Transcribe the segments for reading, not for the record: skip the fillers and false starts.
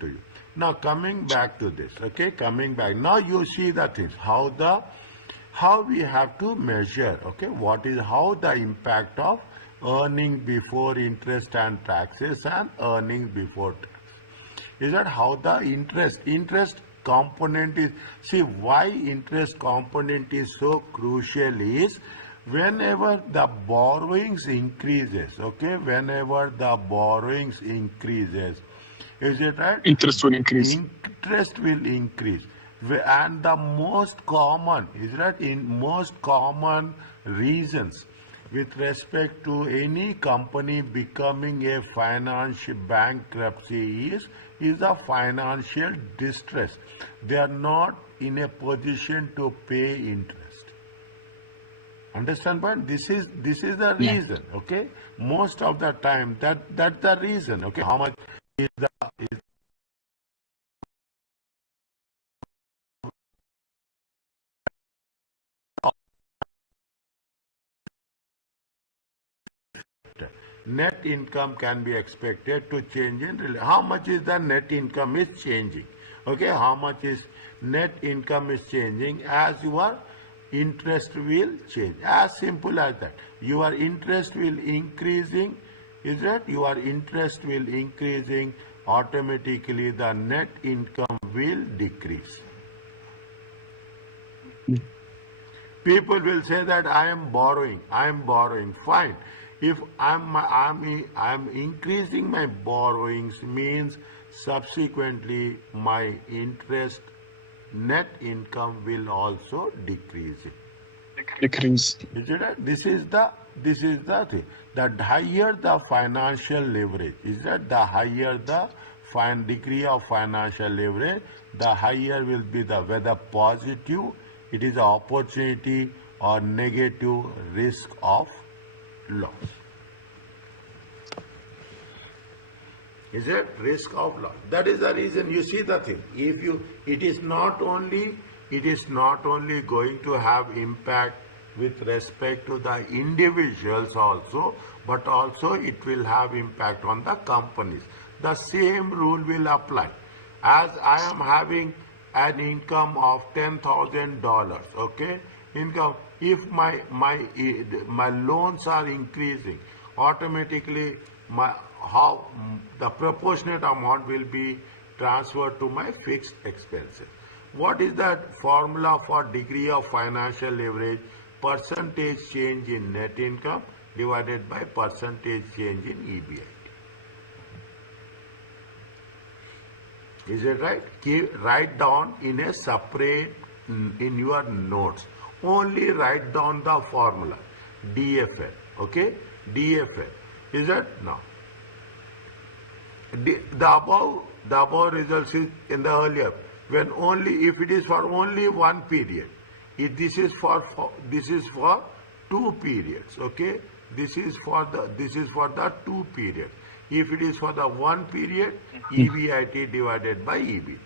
to you. Now coming back to this, okay, coming back. Now you see the things, how we have to measure, okay, how the impact of earning before interest and taxes and earnings before tax. Is that how the interest component is, see why interest component is so crucial is whenever the borrowings increases, okay, whenever the borrowings increases, is it right? Interest will increase. Interest will increase. And the most common, is that in most common reasons with respect to any company becoming a financial bankruptcy is a financial distress. They are not in a position to pay interest. Understand, but this is the reason, okay? Most of the time that's the reason, okay? How much is the net income can be expected to change in how much is the net income is changing, okay? How much is net income is changing as your interest will change, as simple as that. Your interest will increasing, is that your interest will increasing, automatically the net income will decrease. People will say that I am borrowing, fine. If I'm increasing my borrowings, means subsequently my interest net income will also decrease. Decrease. Is it right? This is the thing. The higher the financial leverage, is that the higher the degree of financial leverage, the higher will be the whether positive it is an opportunity or negative risk of loss. Is it risk of loss? That is the reason you see the thing. It is not only going to have impact with respect to the individuals also, but also it will have impact on the companies. The same rule will apply. As I am having an income of $10,000, okay, income. If my loans are increasing, automatically the proportionate amount will be transferred to my fixed expenses. What is that formula for degree of financial leverage? Percentage change in net income divided by percentage change in EBIT. Is it right? Write down in a separate, in your notes. Only write down the formula. DFL. Okay? DFL. Is it? No. The above results is in the earlier. When only, if it is for only one period. This is for 2 periods. Okay? This is for the 2 periods. If it is for the 1 period, EBIT divided by EBIT.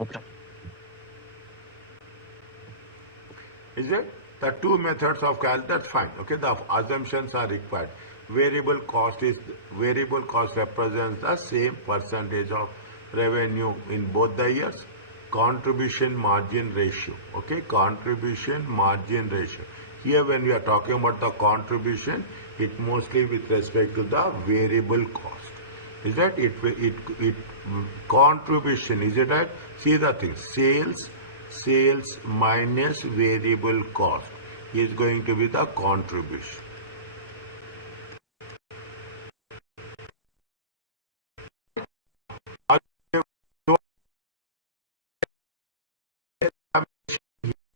Okay. Is it? The 2 methods of calculation, that's fine. Okay, the assumptions are required. Variable cost represents the same percentage of revenue in both the years. Contribution margin ratio. Okay, contribution margin ratio. Here when we are talking about the contribution, it mostly with respect to the variable cost. Is that it contribution, is it right? See the thing, sales minus variable cost is going to be the contribution.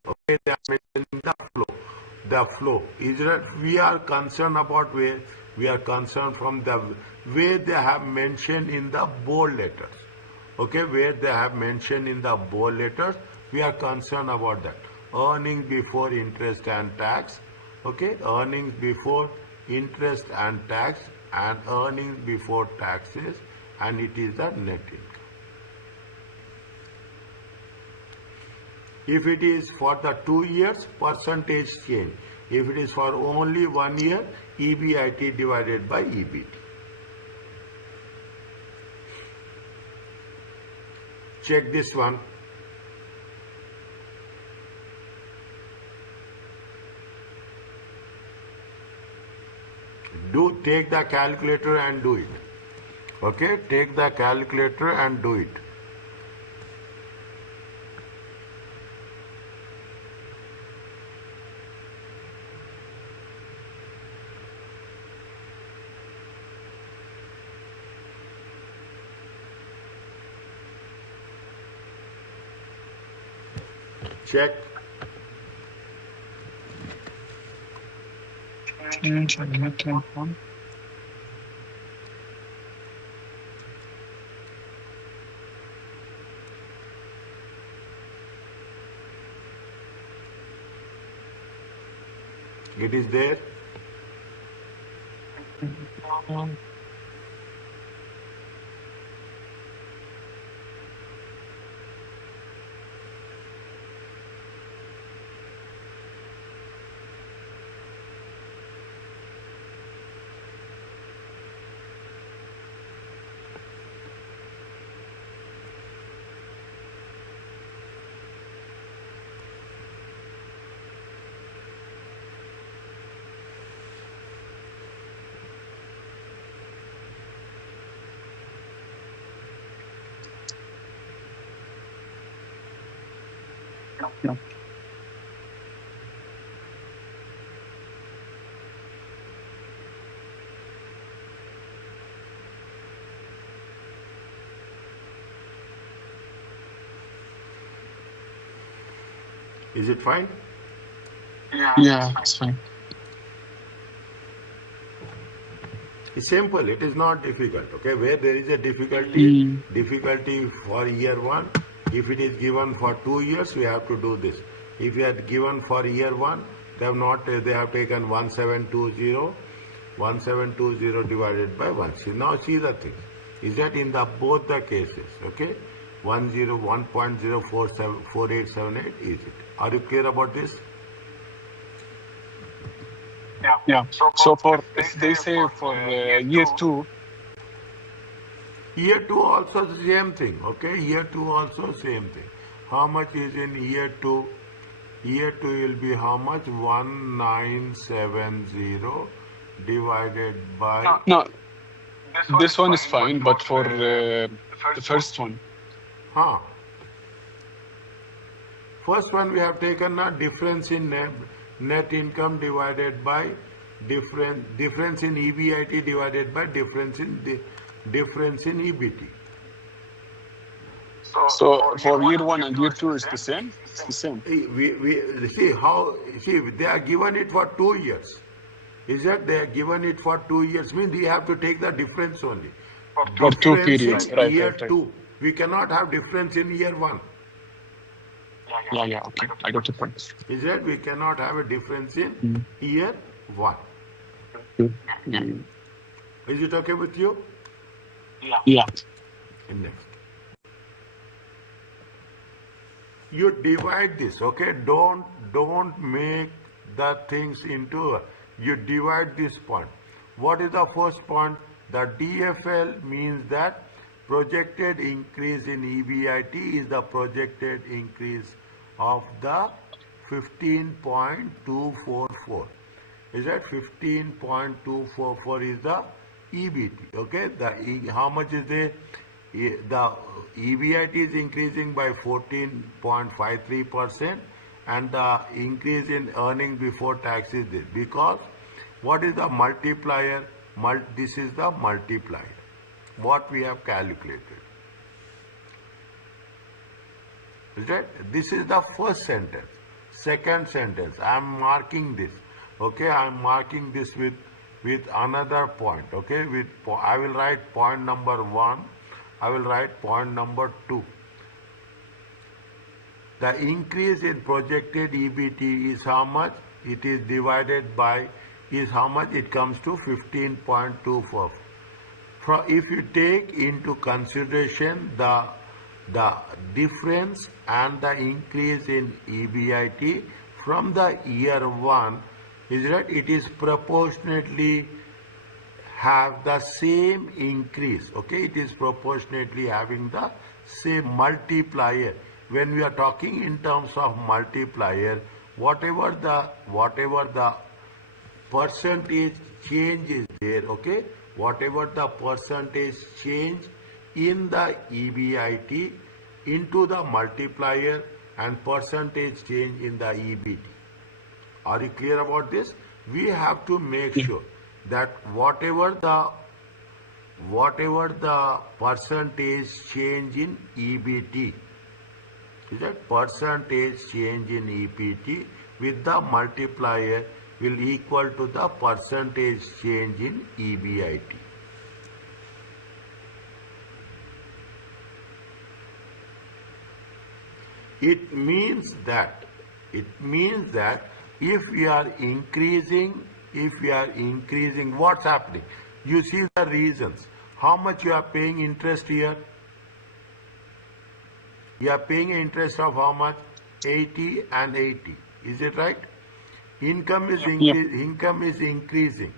Okay, they are mentioning the flow. Is that we are concerned about where we are concerned from the way they have mentioned in the bold letters. Okay, where they have mentioned in the bold letters, we are concerned about that. Earnings before interest and tax. Okay, earnings before interest and tax, and earnings before taxes, and it is the net income. If it is for the 2 years, percentage change. If it is for only 1 year, EBIT divided by EBT. Check this one. Take the calculator and do it. Okay, take the calculator and do it. Check. Change and net income. It is there. Yeah. Is it fine? Yeah, it's fine. It's simple. It is not difficult. Okay, where there is a difficulty, Mm. difficulty for year 1. If it is given for 2 years, we have to do this. If you had given for year 1, they have not. They have taken 1720 divided by 1. See, now see the thing. Is that in the both the cases? Okay, 101.0474878 is it? Are you clear about this? Yeah. So for if they say for year 2, Year 2 also the same thing. Okay, year 2 also same thing. How much is in year 2? Year 2 will be how much? 1970 divided by. no, this one is fine, but for the first one, Huh. First one we have taken a difference in net income divided by difference in EBIT divided by difference in EBT. so for year 1 and year 2 is the same. It's the same. We see they are given it for 2 years. Is that they are given it for 2 years? Means we have to take the difference only. For 2 Difference periods, in right, year right, right. 2. We cannot have difference in year 1. Yeah, okay, I got your point. Is that we cannot have a difference in Mm. year 1. Yeah. Is it okay with you? Yeah. And next. You divide this, okay? Don't make the things into. You divide this point. What is the first point? The DFL means that projected increase in EBIT is the projected increase of the 15.244. Is that 15.244 is the EBT? Okay, how much is the EBIT is increasing by 14.53%, and the increase in earning before tax is this. Because what is the multiplier? This is the multiplier. What we have calculated. Is that? This is the first sentence. Second sentence, I am marking this. Okay, I am marking this with another point. Okay, I will write point number 1. I will write point number 2. The increase in projected EBT is how much? It is divided by is how much? It comes to 15.24. If you take into consideration the difference and the increase in EBIT from the year 1, Is right? It is proportionately have the same increase. Okay, it is proportionately having the same multiplier. When we are talking in terms of multiplier, whatever the percentage change is there, okay, whatever the percentage change in the EBIT into the multiplier and percentage change in the EBT. Are you clear about this? We have to make Yeah. sure that whatever the percentage change in EBT, is that percentage change in EBT with the multiplier will equal to the percentage change in EBIT. It means that if we are increasing, what's happening? You see the reasons. How much you are paying interest here? You are paying interest of how much? 80 and 80. Is it right? Income is Yeah. increasing.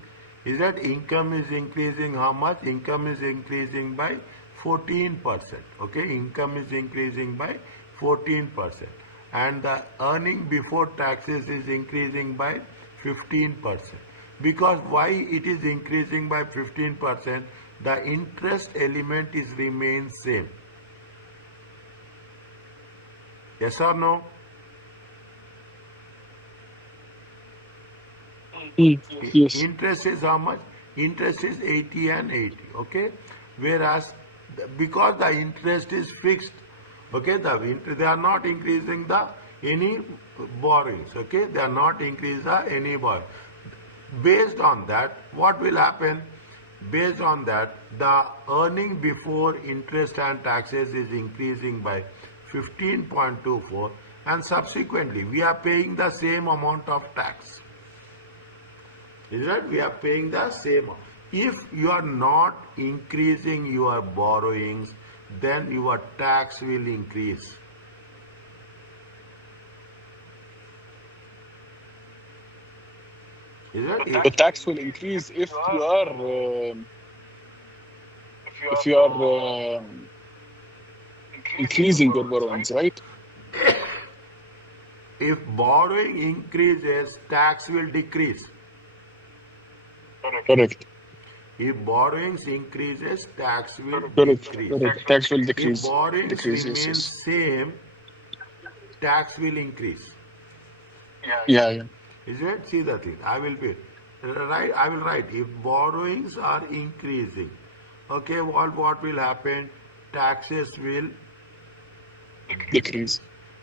Is that income is increasing how much? Income is increasing by 14%. Okay, income is increasing by 14%. And the earning before taxes is increasing by 15%. Because why it is increasing by 15%? The interest element is remains same. Yes or no? Yes. Interest is how much? Interest is 80 and 80. Okay, whereas because the interest is fixed, okay, they are not increasing the any borrowings. Okay, they are not increasing the any borrowing. Based on that, what will happen? Based on that, the earning before interest and taxes is increasing by 15.24, and subsequently we are paying the same amount of tax. Is that we are paying the same. If you are not increasing your borrowings, then your tax will increase. Is that The it? tax will increase if you are increasing your borrowings, right? If borrowing increases, tax will decrease. Correct. If borrowings increases, tax will Correct. decrease. Correct. Tax will If decrease. borrowings Decrease. Yes. remain Yes. same, tax will increase. Yeah. Yeah. Is it? See the thing. I will write. If borrowings are increasing, okay, what will happen? Taxes will Decrease.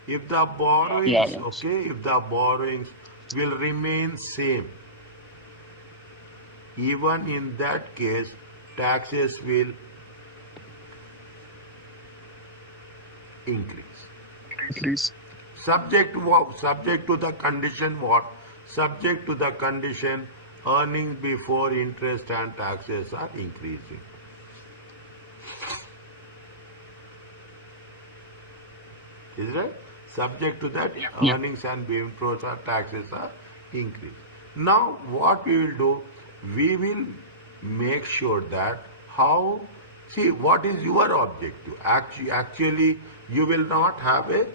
if the Yeah. borrowings, Yeah. okay, if the borrowings will remain same, even in that case, taxes will increase. Decrease. Subject to what? Subject to the condition what? Subject to the condition earnings before interest and taxes are increasing. Is right? Subject to that Yeah. earnings and before taxes are increased. Now what we will do? We will make sure that how see what is your objective. Actually you will not have a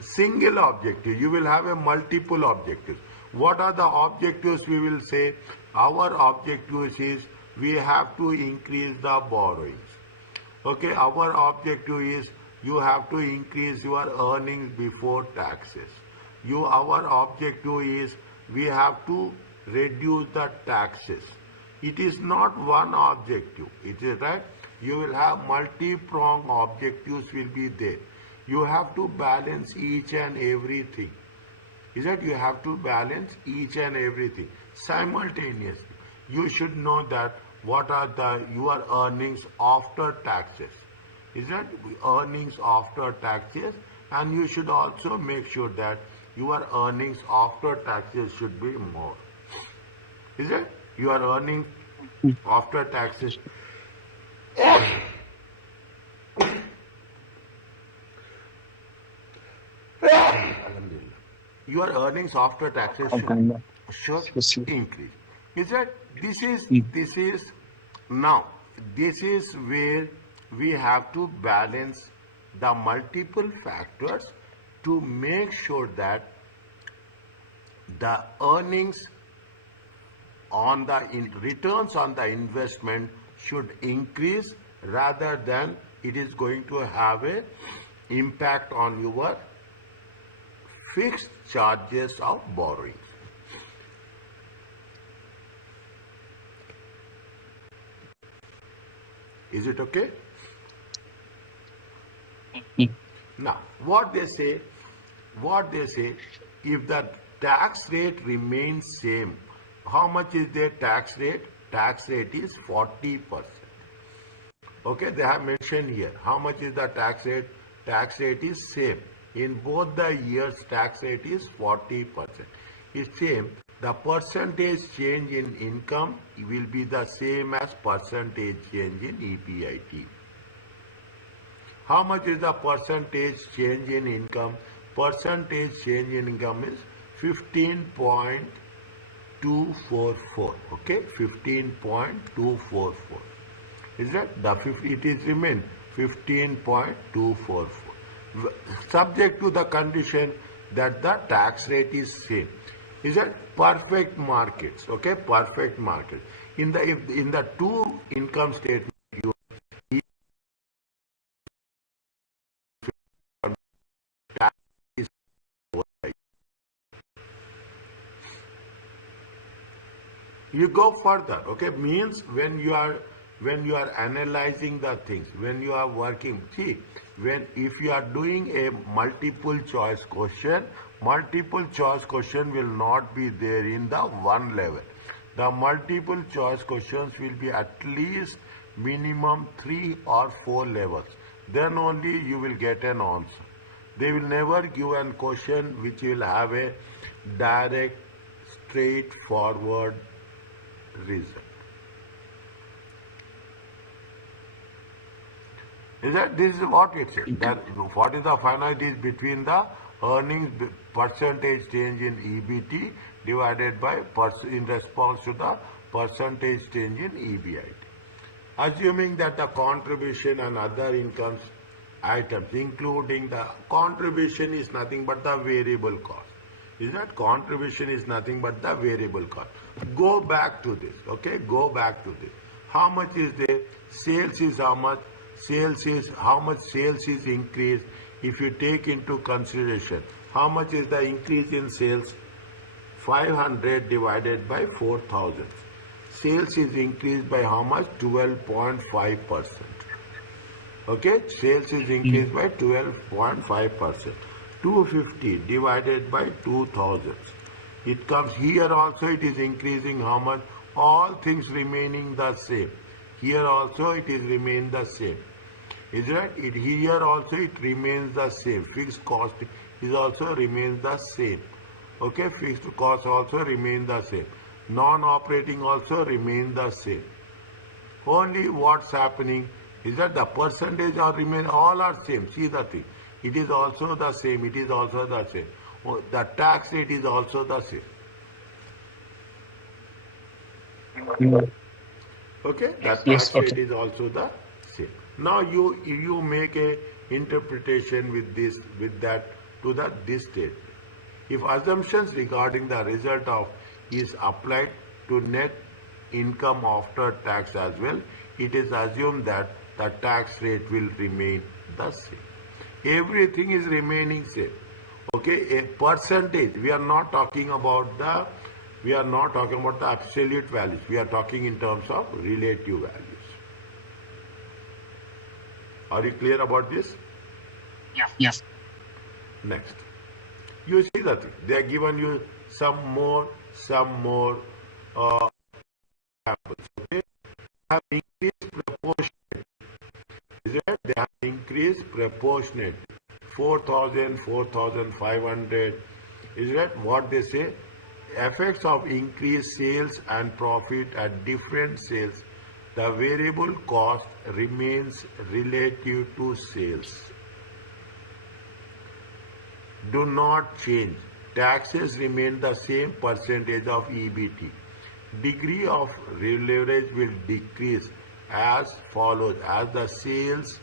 single objective, you will have a multiple objectives. What are the objectives? We will say our objectives is we have to increase the borrowings. Okay, our objective is you have to increase your earnings before taxes. Our objective is we have to reduce the taxes. It is not one objective. It is right. You will have multi-pronged objectives will be there. You have to balance each and everything. Is that you have to balance each and everything simultaneously. You should know that what are your earnings after taxes. Is that earnings after taxes, and you should also make sure that your earnings after taxes should be more. Is it? Your earnings after taxes. Alhamdulillah. Your earnings after taxes should Alhamdulillah. should Yes, yes. increase. Is that Mm. this is now this is where we have to balance the multiple factors to make sure that the earnings on the returns on the investment should increase rather than it is going to have a impact on your fixed charges of borrowing. Is it okay? Mm. Now, what they say, if the tax rate remains same, how much is their tax rate? Tax rate is 40%. Okay, they have mentioned here. How much is the tax rate? Tax rate is same. In both the years, tax rate is 40%. It's same. The percentage change in income will be the same as percentage change in EBIT. How much is the percentage change in income? Percentage change in income is 15.244. Okay, 15.244. Is that the it is remain 15.244, subject to the condition that the tax rate is same. Is that perfect markets? Okay, perfect markets. In the if in the two income statement you tax is you go further. Okay, means when you are analyzing the things, when you are working, see, when if you are doing a multiple choice question will not be there in the one level. The multiple choice questions will be at least minimum 3 or 4 levels, then only you will get an answer. They will never give a question which will have a direct straightforward result. Is that this is what it says? That what is the finite is between the earnings percentage change in EBT divided by in response to the percentage change in EBIT. Assuming that the contribution and other incomes items, including the contribution is nothing but the variable cost. Is that contribution is nothing but the variable cost. Go back to this. Okay, go back to this. How much is there? Sales is how much? Sales is how much sales is increased. If you take into consideration how much is the increase in sales, 500 divided by 4,000. Sales is increased by how much? 12.5%. Okay, sales is increased by 12.5%. 250 divided by 2000. It comes here also, it is increasing how much? All things remaining the same. Here also it is remain the same. Is right? It here also it remains the same. Fixed cost is also remains the same. Okay, fixed cost also remain the same. Non-operating also remain the same. Only what's happening is that the percentage or remain all are same. See the thing. It is also the same. It is also the same. The tax rate is also the same. Mm. Okay, the Yes, tax rate okay. is also the same. Now you make a interpretation with that to the this statement. If assumptions regarding the result of is applied to net income after tax as well, it is assumed that the tax rate will remain the same. Everything is remaining same. Okay, a percentage. We are not talking about the absolute values. We are talking in terms of relative values. Are you clear about this? Yes. Next, you see that they are given you some more examples. Okay, have increased proportionate. Is it? They have increased proportionate. 4,000, 4,500. Is that what they say? Effects of increased sales and profit at different sales. The variable cost remains relative to sales. Do not change. taxes remain the same percentage of EBT. Degree of leverage will decrease as follows: as the sales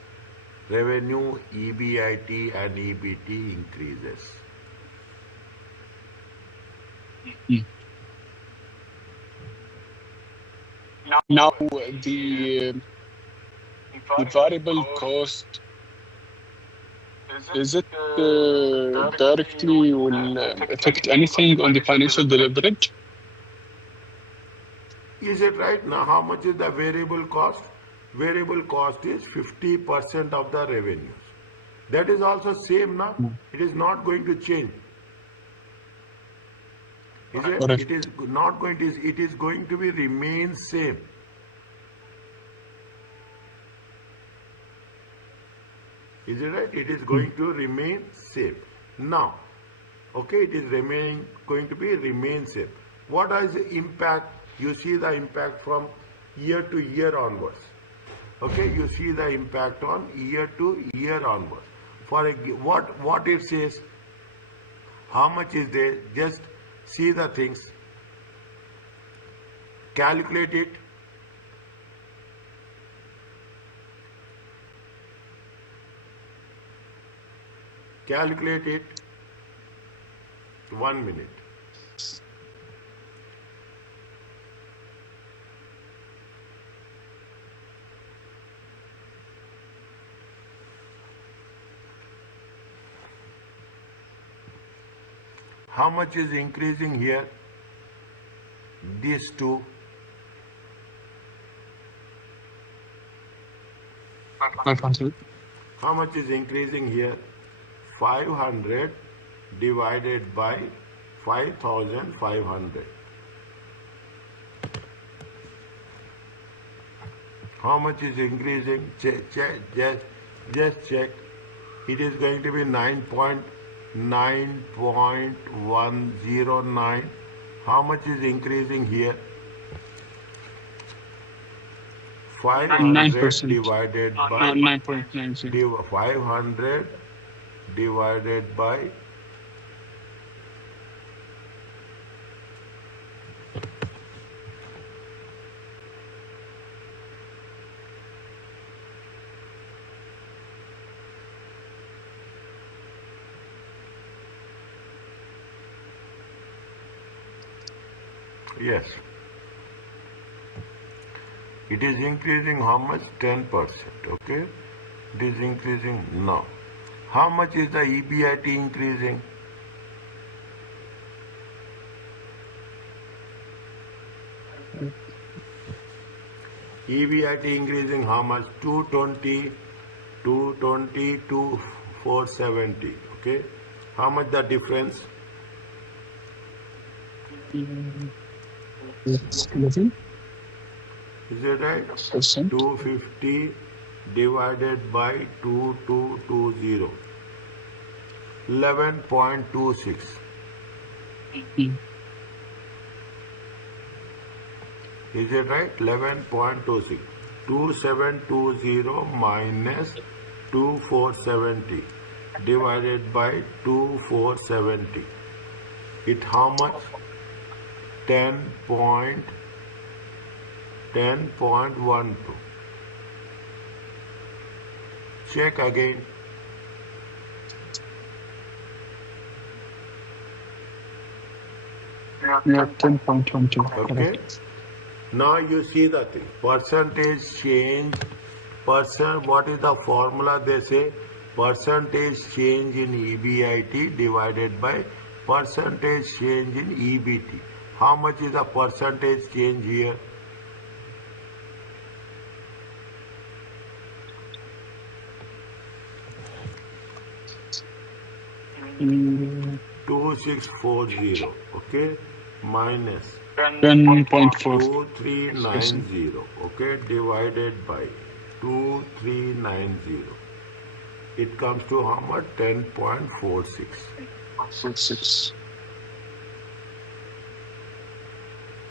revenue, EBIT and EBT increases. Now the variable cost, is it directly will affect anything on the financial leverage? Is it right? Now, how much is the variable cost? Variable cost is 50% of the revenues. That is also same now. It is not going to change. Is it? Correct. It is not going to. It is going to be remain same. Is it right? It is going to remain same. Now, okay, it is going to be remain same. What is the impact? You see the impact from year to year onwards. Okay, you see the impact on year to year onwards. For what it says, how much is there? Just see the things, calculate it. Calculate it. 1 minute. How much is increasing here? These two. How much is increasing here? 500 divided by 5,500. How much is increasing? Just check. It is going to be 9.109. How much is increasing here? 500 9%. divided by 9.90. 500 divided by yes. It is increasing how much? 10%. Okay. It is increasing now. How much is the EBIT increasing? EBIT increasing how much? 220, 470. Okay. How much the difference? 11%. Is it right? 250 divided by 2220. 11.26. Is it right? 11.26. 2720 minus 2470 divided by 2470. It how much? 10.12. Check again. Yeah, 10.20. Okay. Now you see the thing. Percentage change. What is the formula? They say percentage change in EBIT divided by percentage change in EBT. How much is the percentage change here? Mm, 2640. Okay. Minus 10.4. 2390. Okay. Divided by 2390. It comes to how much? 10.46. 46.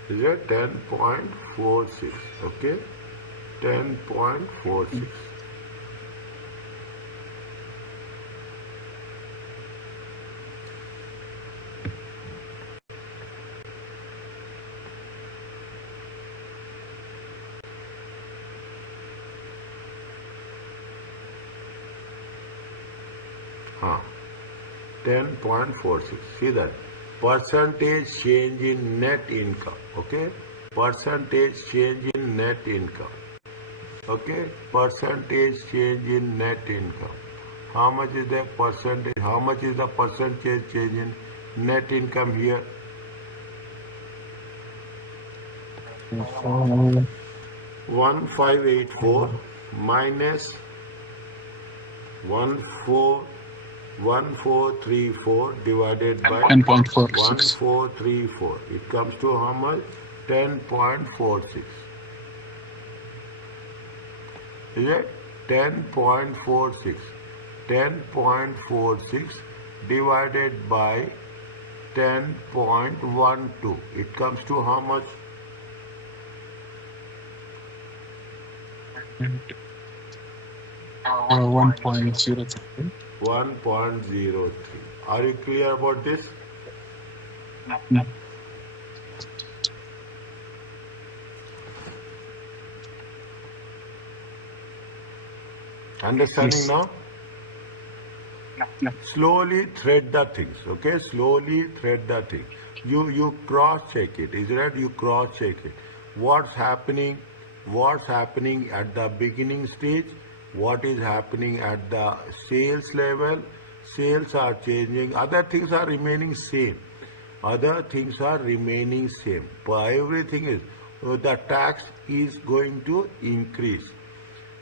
Is it 10.46? Okay. 10.46. Huh. 10.46. See that? Percentage change in net income. Okay? Percentage change in net income. Okay? Percentage change in net income. How much is the percentage? How much is the percentage change in net income here? 1584 minus 1434 divided by 10.46. 1434. It comes to how much? 10.46. Is it? 10.46. 10.46 divided by 10.12. It comes to how much? 1.03. 1.03. Are you clear about this? No. Understanding Yes. now? No. Slowly thread the things, okay? Slowly thread the thing. You cross check it, is right? You cross check it. What's happening? What's happening at the beginning stage? What is happening at the sales level? Sales are changing. Other things are remaining same. Other things are remaining same. But everything is the tax is going to increase.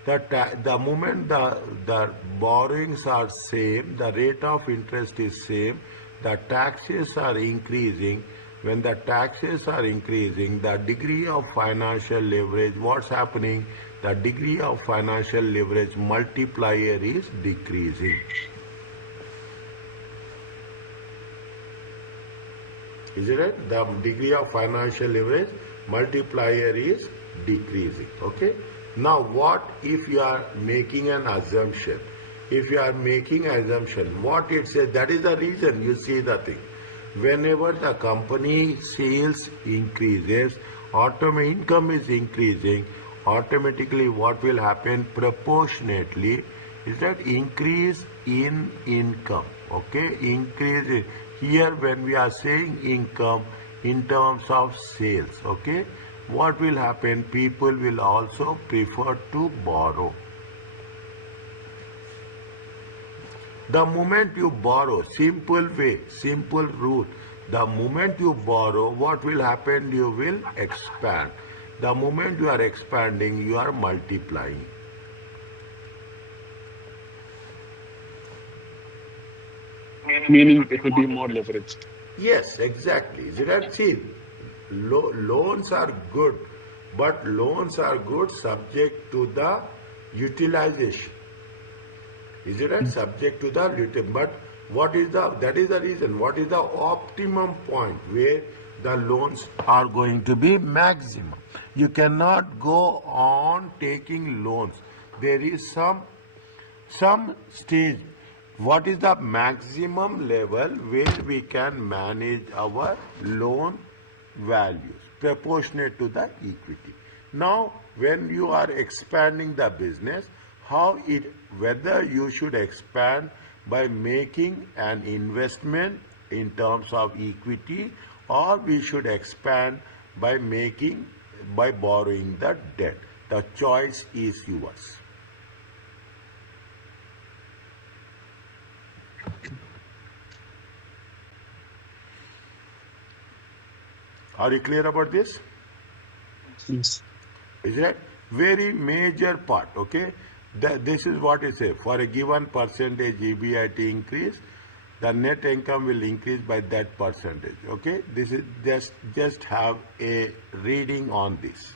The moment the borrowings are same, the rate of interest is same, the taxes are increasing. When the taxes are increasing, the degree of financial leverage, what's happening? The degree of financial leverage multiplier is decreasing. Is it right? The degree of financial leverage multiplier is decreasing. Okay. Now, what if you are making an assumption? If you are making an assumption, what it says, that is the reason you see the thing. Whenever the company sales increases, income is increasing, automatically what will happen proportionately is that increase in income. Okay, increase here when we are saying income in terms of sales. Okay, what will happen? People will also prefer to borrow. The moment you borrow, simple way, simple rule, the moment you borrow, what will happen? You will expand. The moment you are expanding, you are multiplying. Meaning it will be more leveraged. Yes, exactly. See, loans are good, but loans are good subject to the utilization. Is it right? Subject to the utilization. But that is the reason. What is the optimum point where the loans are going to be maximum? You cannot go on taking loans. There is some stage. What is the maximum level where we can manage our loan values proportionate to the equity? Now, when you are expanding the business, whether you should expand by making an investment in terms of equity, or we should expand by borrowing the debt. The choice is yours. Are you clear about this? Yes. Is it very major part? Okay, this is what it says. For a given percentage EBIT increase, the net income will increase by that percentage. Okay, this is just have a reading on this.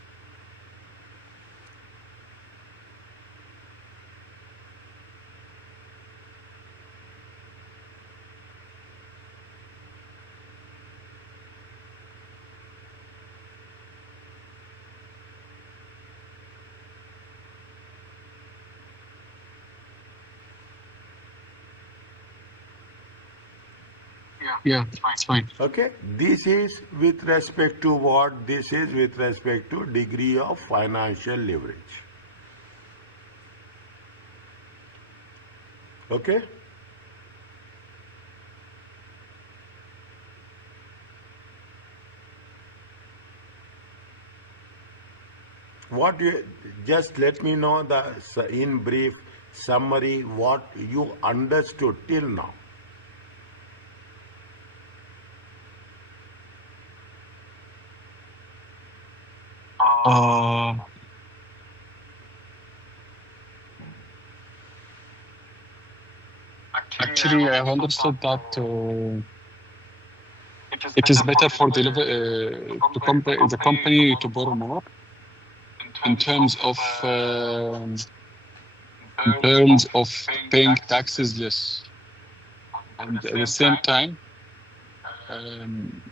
Yeah, it's fine. Okay, this is with respect to what? This is with respect to degree of financial leverage. Okay. what you just let me know the in brief summary what you understood till now. Uh, Actually, I have understood that it is better for the company to borrow more in terms of paying taxes less, and at the same time, um,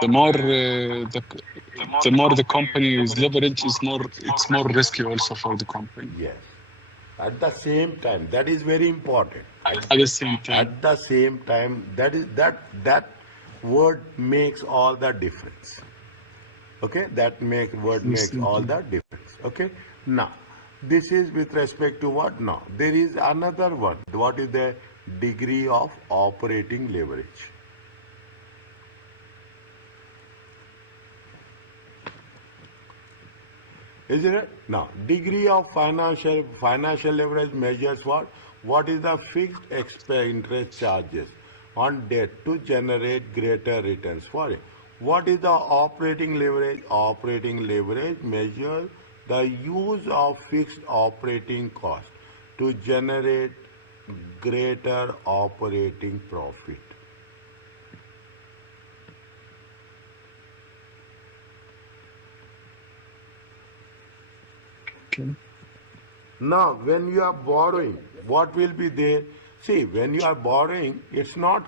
the more the company's leverage is more, it's more risky also for the company. Yes. At the same time, that is very important. At the same time, At the same time, that word makes all the difference. Okay, that word at the makes same all time. the difference. Okay, now this is with respect to what? Now there is another one. What is the degree of operating leverage? Isn't it? Now, degree of financial leverage measures what? What is the fixed interest charges on debt to generate greater returns for it? What is the operating leverage? Operating leverage measures the use of fixed operating cost to generate greater operating profit. Okay. Now, when you are borrowing, what will be there? See, when you are borrowing, it's not,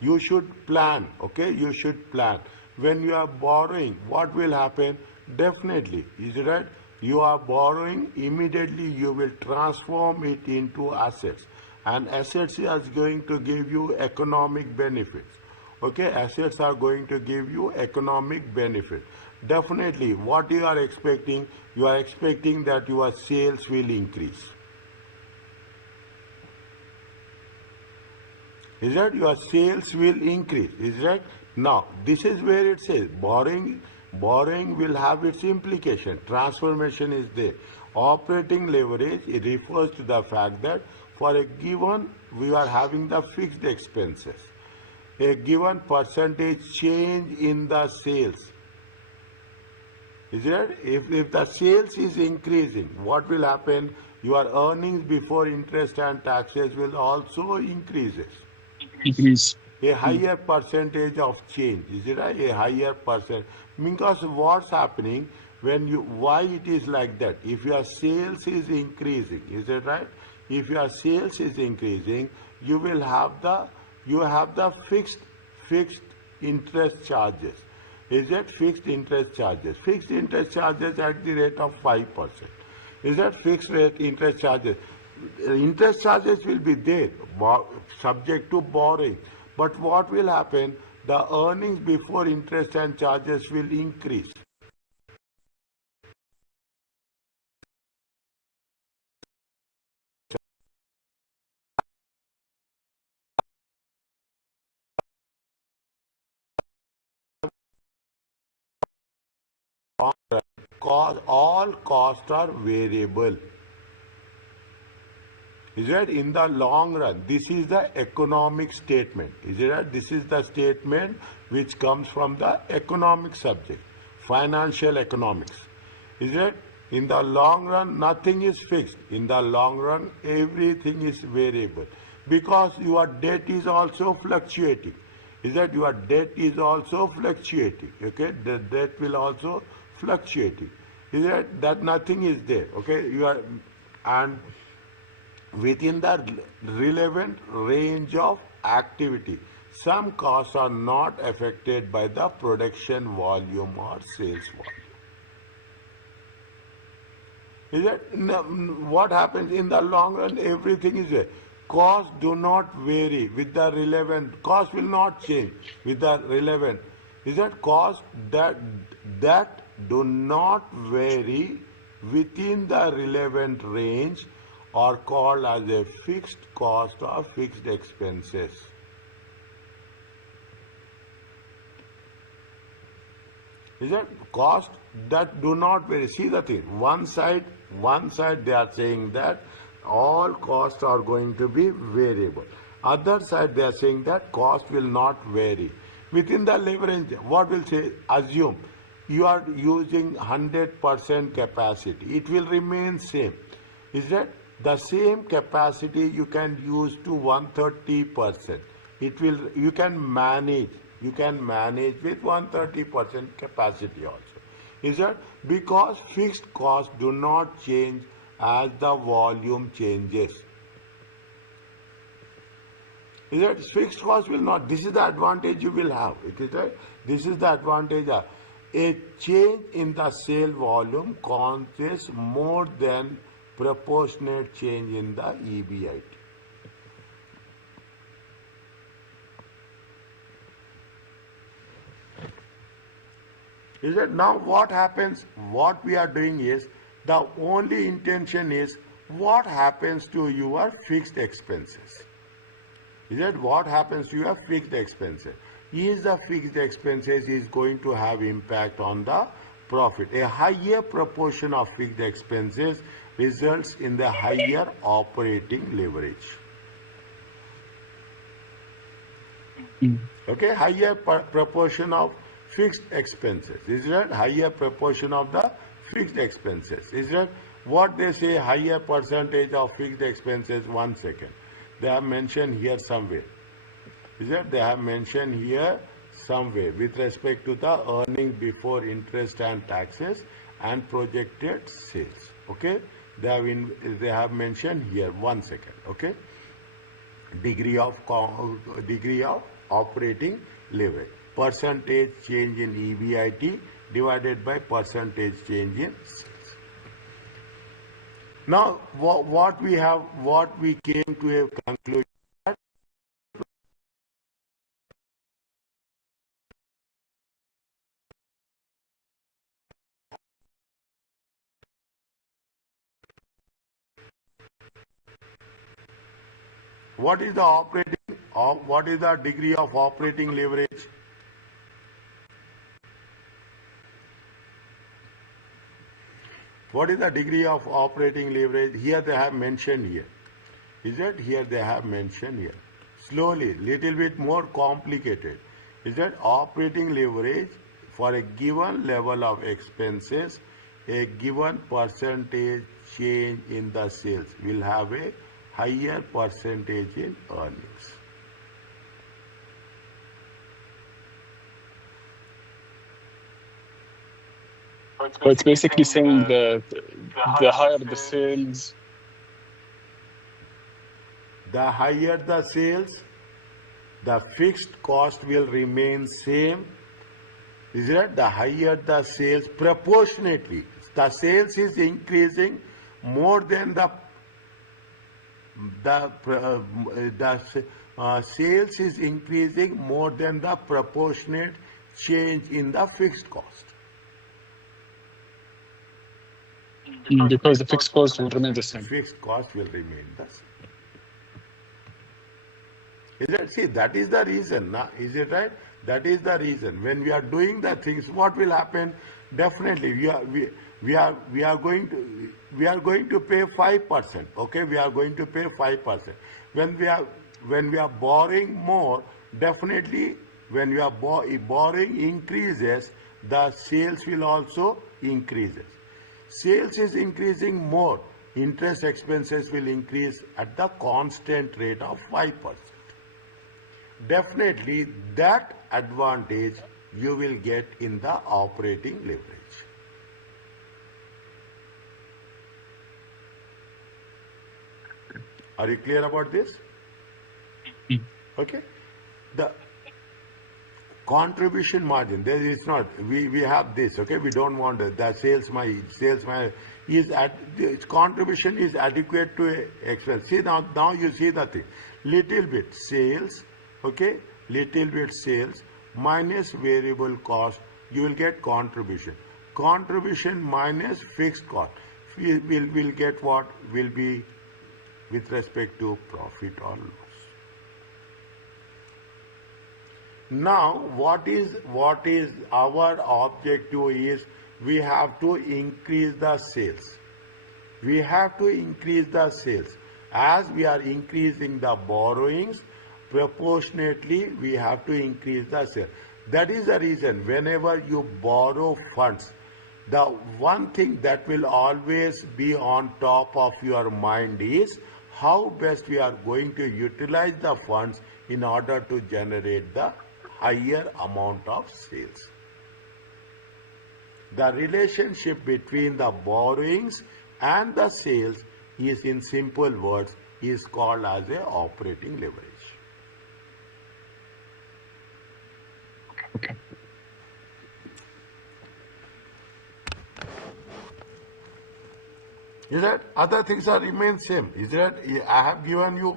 you should plan, okay? You should plan. When you are borrowing, what will happen? Definitely, is it right? You are borrowing, immediately you will transform it into assets. And assets is going to give you economic benefits. Okay, assets are going to give you economic benefit. Definitely, what you are expecting that your sales will increase. Is that your sales will increase? Is that now? This is where it says borrowing will have its implication. Transformation is there. Operating leverage, it refers to the fact that for a given we are having the fixed expenses. A given percentage change in the sales. Is it? If the sales is increasing, what will happen? Your earnings before interest and taxes will also increases. Increase. A higher percentage of change. Is it right? A higher percent? Because what's happening when you, why it is like that? If your sales is increasing, is it right? If your sales is increasing, you will have the fixed interest charges. Is that fixed interest charges? Fixed interest charges at the rate of 5%. Is that fixed rate interest charges? Interest charges will be there, subject to borrowing. But what will happen? The earnings before interest and charges will increase. All costs are variable. Is it in the long run? This is the economic statement. Is it right? This is the statement which comes from the economic subject, financial economics. Is it? In the long run, nothing is fixed. In the long run, everything is variable because your debt is also fluctuating. Is that your debt is also fluctuating? Okay, the debt will also fluctuating. Is that nothing is there? Okay, you are and within the relevant range of activity. Some costs are not affected by the production volume or sales volume. Is that what happens in the long run? Everything is there. Costs do not vary with the relevant. Cost will not change with the relevant. Is that cost that do not vary within the relevant range are called as a fixed cost or fixed expenses. Is it cost that do not vary? See the thing. One side they are saying that all costs are going to be variable. Other side they are saying that cost will not vary. Within the leverage, what will say? Assume you are using 100% capacity. It will remain same. Is that the same capacity you can use to 130%? It will, you can manage with 130% capacity also. Is that because fixed costs do not change as the volume changes? Is that fixed cost will not? This is the advantage you will have. It is right. This is the advantage. A change in the sale volume causes more than proportionate change in the EBIT. Is that now what happens? What we are doing is the only intention is what happens to your fixed expenses. Is that what happens to your fixed expenses? Is the fixed expenses is going to have impact on the profit? A higher proportion of fixed expenses results in the higher operating leverage. Okay, higher proportion of fixed expenses. Is that higher proportion of the fixed expenses? Is that what they say? Higher percentage of fixed expenses. 1 second. They have mentioned here somewhere. Is that they have mentioned here somewhere with respect to the earning before interest and taxes and projected sales. Okay, they have mentioned here. 1 second. Okay, degree of operating leverage. Percentage change in EBIT divided by percentage change in sales. Now, what we came to a conclusion. What is the degree of operating leverage? What is the degree of operating leverage? Here they have mentioned here. Is that here they have mentioned here. Slowly, little bit more complicated. Is that operating leverage for a given level of expenses, a given percentage change in the sales will have a higher percentage in earnings. So it's basically saying that the higher the sales, the fixed cost will remain same. Is that the higher the sales proportionately, the sales is increasing more than the sales is increasing more than the proportionate change in the fixed cost. because the fixed cost will remain the same. Fixed cost will remain the same. Is it? See, that is the reason. Is it right? That is the reason. When we are doing the things, what will happen? Definitely, we are going to pay 5%. Okay, we are going to pay 5%. When we are borrowing more, definitely when we are borrowing increases, the sales will also increases. Sales is increasing more, interest expenses will increase at the constant rate of 5%. Definitely that advantage you will get in the operating leverage. Are you clear about this? Okay. The contribution margin, there is not, we have this, okay, we don't want the sales is its contribution is adequate to expense. See, now you see the thing, little bit sales, okay, little bit sales minus variable cost, you will get contribution minus fixed cost, will get what will be with respect to profit or loss. Now, what is our objective is we have to increase the sales. We have to increase the sales. As we are increasing the borrowings, proportionately we have to increase the sales. That is the reason whenever you borrow funds, the one thing that will always be on top of your mind is how best we are going to utilize the funds in order to generate the higher amount of sales. The relationship between the borrowings and the sales is, in simple words, is called as a operating leverage. Okay. Is that other things are remain same? Is that I have given you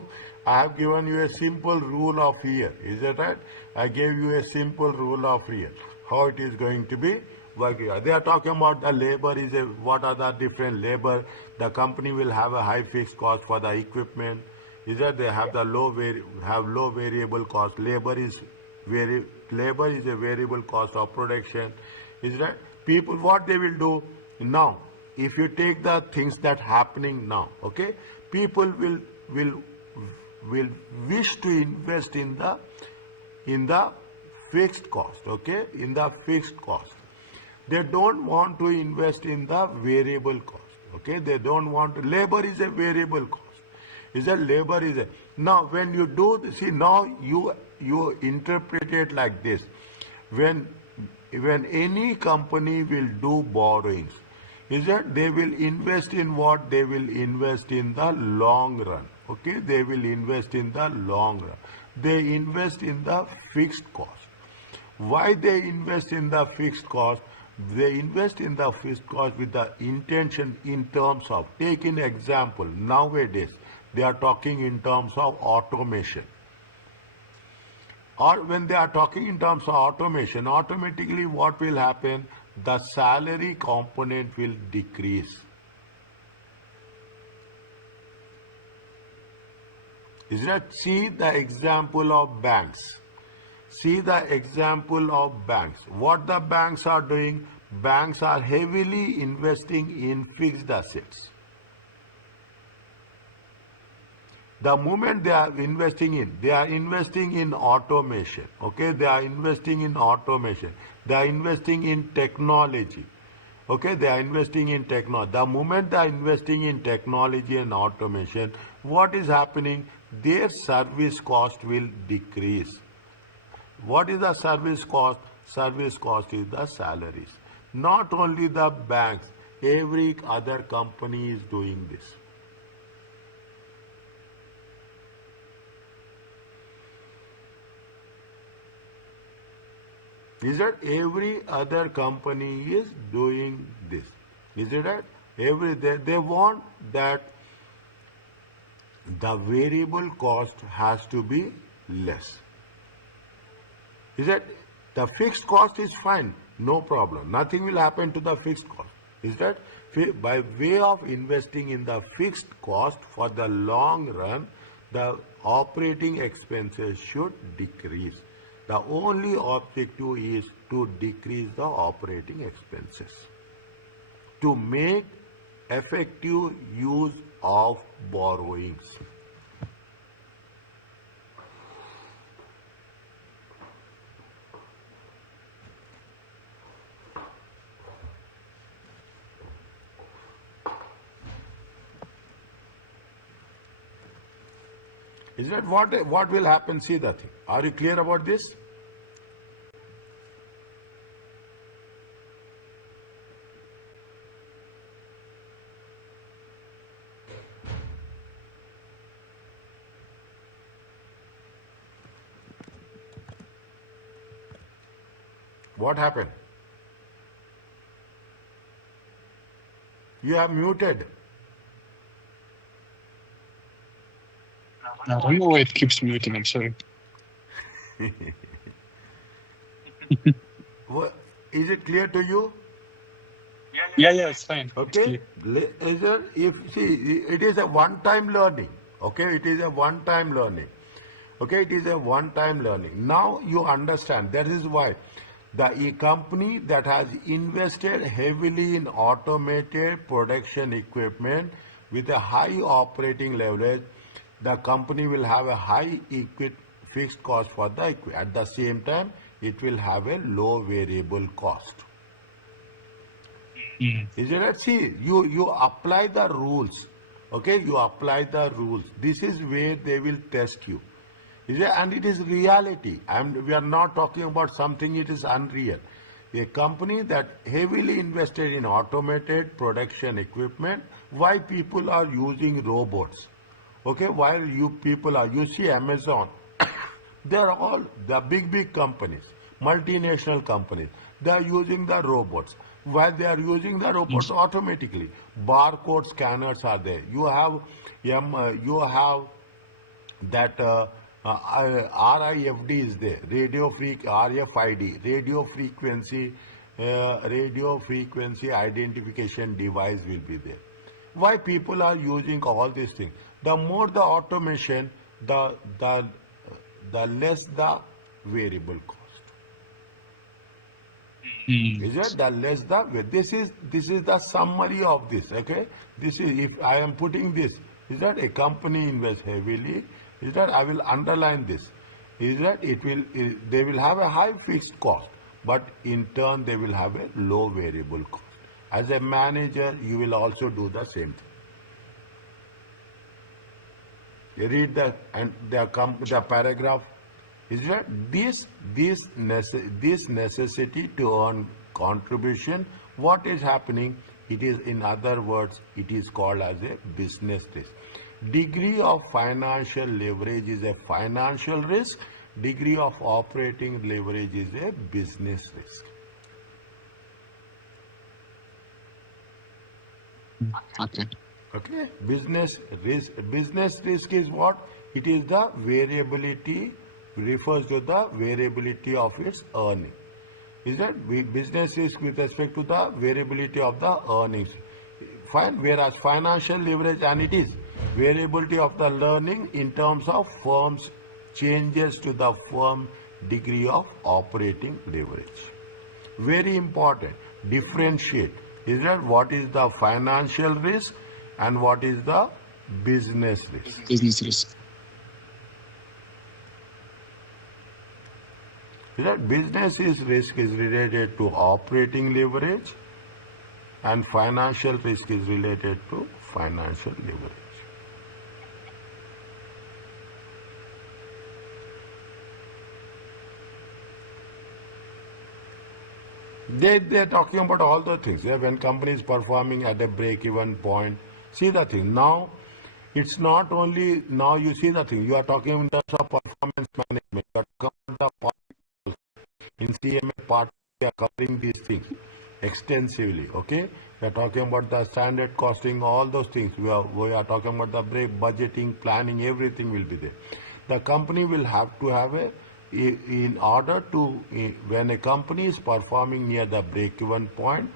a simple rule of here. Is that right? I gave you a simple rule of here. How it is going to be working. They are talking about the labor is a what are the different labor. The company will have a high fixed cost for the equipment. Is that they have the low variable cost. Labor is a variable cost of production. Is that people what they will do now? If you take the things that happening now, okay, people will wish to invest in the fixed cost, okay, in the fixed cost. They don't want to invest in the variable cost, okay. They don't want to. Labor is a variable cost. Is that labor is a now when you do see now you interpret it like this. When any company will do borrowings, is that they will invest in what? They will invest in the long run. Okay, they will invest in the long run. They invest in the fixed cost. Why they invest in the fixed cost? They invest in the fixed cost with the intention in terms of, take an example, nowadays they are talking in terms of automation. Or when they are talking in terms of automation, automatically what will happen? The salary component will decrease. Is that? See the example of banks. See the example of banks. What the banks are doing? Banks are heavily investing in fixed assets. The moment they are investing in automation. Okay, they are investing in automation. They are investing in technology. Okay, they are investing in technology. The moment they are investing in technology and automation, what is happening? Their service cost will decrease. What is the service cost? Service cost is the salaries. Not only the banks, every other company is doing this. Is that every other company is doing this? Is it right? They want that the variable cost has to be less. Is that the fixed cost is fine, no problem. Nothing will happen to the fixed cost. Is that by way of investing in the fixed cost for the long run, the operating expenses should decrease. The only objective is to decrease the operating expenses, to make effective use of borrowings. Is that what will happen? See the thing. Are you clear about this? What happened? You are muted. I don't know why it keeps muting. I'm sorry. Is it clear to you? Yeah, it's fine. Okay. If see, it is a one-time learning. Okay, it is a one-time learning. Okay, it is a one-time learning. Now you understand. That is why the company that has invested heavily in automated production equipment with a high operating leverage, the company will have a high fixed cost for the equipment. At the same time, it will have a low variable cost. Is it right? See, you apply the rules. Okay, you apply the rules. This is where they will test you. Is it? And it is reality. We are not talking about something it is unreal. A company that heavily invested in automated production equipment, why people are using robots? Okay, while you see Amazon, they are all the big companies, multinational companies. They are using the robots. While they are using the robots automatically, barcode scanners are there. You have that RIFD is there, RFID, radio frequency identification device will be there. Why people are using all these things? The more the automation, the less the variable cost. Is it? The less the this is the summary of this. Okay, this is, if I am putting this, is that a company invests heavily? Is that I will underline this? Is that they will have a high fixed cost, but in turn they will have a low variable cost. As a manager, you will also do the same thing. You read the paragraph. Is that this necessity to earn contribution? What is happening? It is, in other words, it is called as a business risk. Degree of financial leverage is a financial risk. Degree of operating leverage is a business risk. Okay. Okay. Business risk is what? It is the variability, refers to the variability of its earning. Is that business risk with respect to the variability of the earnings? Fine. Whereas financial leverage, and it is variability of the learning in terms of firms changes to the firm degree of operating leverage. Very important. Differentiate. Is that what is the financial risk and what is the business risk? Business risk. Is that business risk is related to operating leverage and financial risk is related to financial leverage. They're talking about all the things. Yeah? When company is performing at a break-even point, see the thing. Now, it's not only, now you see the thing. You are talking in terms of performance management. You are talking about the part in CMA part, we are covering these things extensively. Okay, we are talking about the standard costing, all those things. We are talking about the budgeting, planning, everything will be there. The company will have to have in order to, when a company is performing near the break-even point,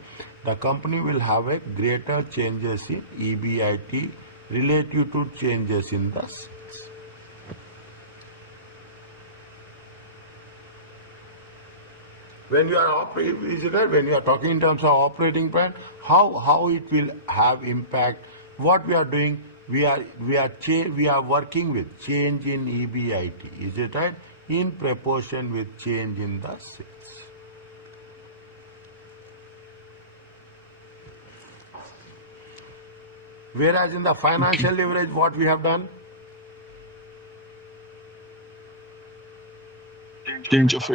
the company will have a greater changes in EBIT relative to changes in the sales. When you are talking in terms of operating plan, how it will have impact? What we are doing, we are working with change in EBIT. Is it right? In proportion with change in the sales. Whereas in the financial leverage, what we have done? Change of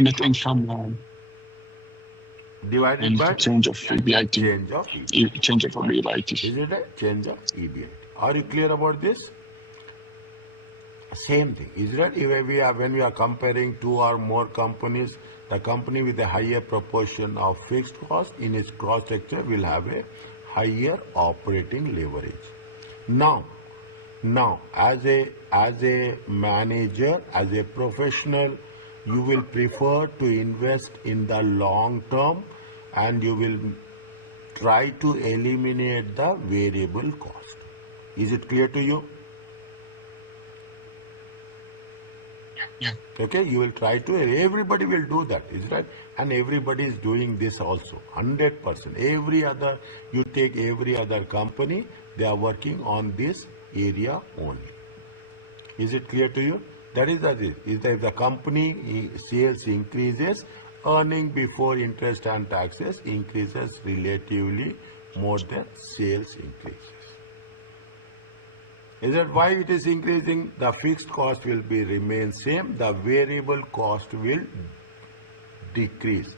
net income Divided by change of EBIT. Change of EBIT. Is it a change of EBIT? Are you clear about this? Same thing. Is that when we are comparing two or more companies, the company with a higher proportion of fixed cost in its cost structure will have a higher operating leverage. Now, as a manager, as a professional, you will prefer to invest in the long term and you will try to eliminate the variable cost. Is it clear to you? Yeah. Okay, you will try to, everybody will do that, is right? And everybody is doing this also, 100%. Every other, you take every other company, they are working on this area only. Is it clear to you? That is that is that if the company sales increases, earning before interest and taxes increases relatively more than sales increases. Is that why it is increasing? The fixed cost will be remain same, the variable cost will decrease.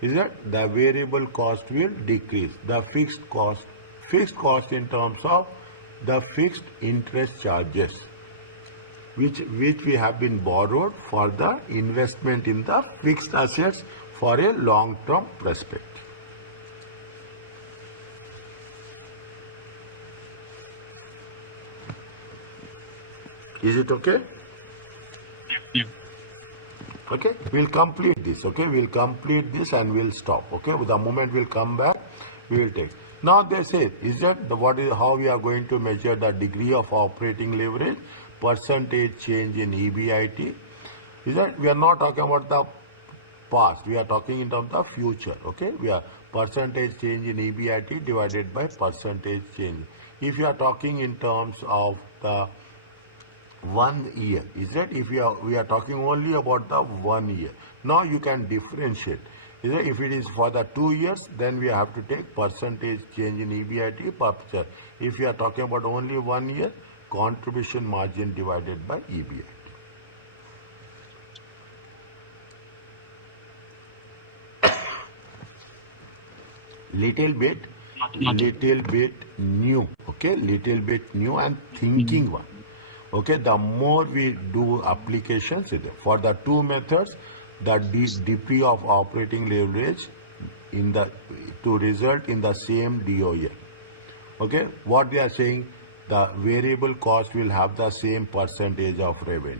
Is that the variable cost will decrease? The fixed cost in terms of the fixed interest charges, which we have been borrowed for the investment in the fixed assets for a long term perspective. Is it okay? Yeah. Okay, we'll complete this. Okay, we'll complete this and we'll stop. Okay, the moment we'll come back, we will take. Now they say, is that the what is how we are going to measure the degree of operating leverage, percentage change in EBIT? Is that we are not talking about the past, we are talking in terms of future. Okay, we are percentage change in EBIT divided by percentage change. If you are talking in terms of the 1 year, is that if we are talking only about the 1 year, now you can differentiate. Is that if it is for the 2 years, then we have to take percentage change in EBIT per share. If we are talking about only 1 year, contribution margin divided by EBIT. Little bit new, okay, little bit new and thinking one. Okay, the more we do applications for the two methods, the DP of operating leverage in the to result in the same DOA. Okay, what they are saying, the variable cost will have the same percentage of revenue,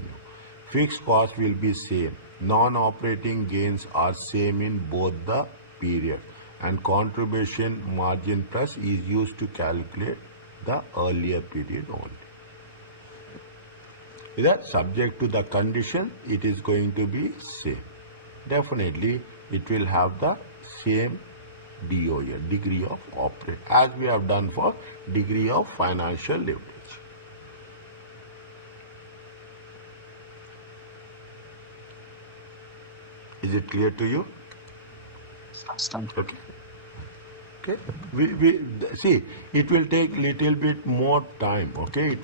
fixed cost will be same, non-operating gains are same in both the period, and contribution margin plus is used to calculate the earlier period only. Is that subject to the condition, it is going to be same. Definitely it will have the same DOA, degree of operate, as we have done for degree of financial leverage. Is it clear to you? Understand. Okay. Okay. We see, it will take little bit more time. Okay.